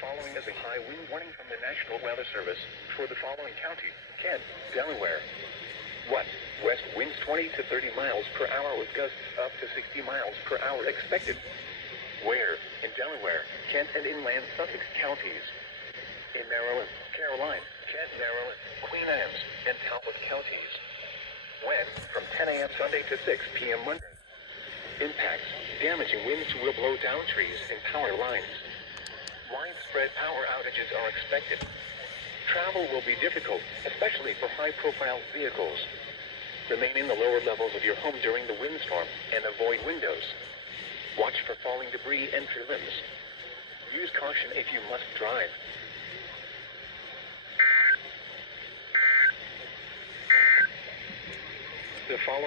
following is a high wind warning from the National Weather Service for the following county: Kent, Delaware. 1. West winds 20 to 30 miles per hour with gusts up to 60 miles per hour expected. Where? In Delaware, Kent and inland Sussex counties. In Maryland, Caroline, Kent, Maryland, Queen Anne's, and Talbot counties. When? From 10 a.m. Sunday to 6 p.m. Monday. Impacts: damaging winds will blow down trees and power lines. Widespread power outages are expected. Travel will be difficult, especially for high-profile vehicles. Remain in the lower levels of your home during the windstorm and avoid windows. Watch for falling debris and tree limbs. Use caution if you must drive. The following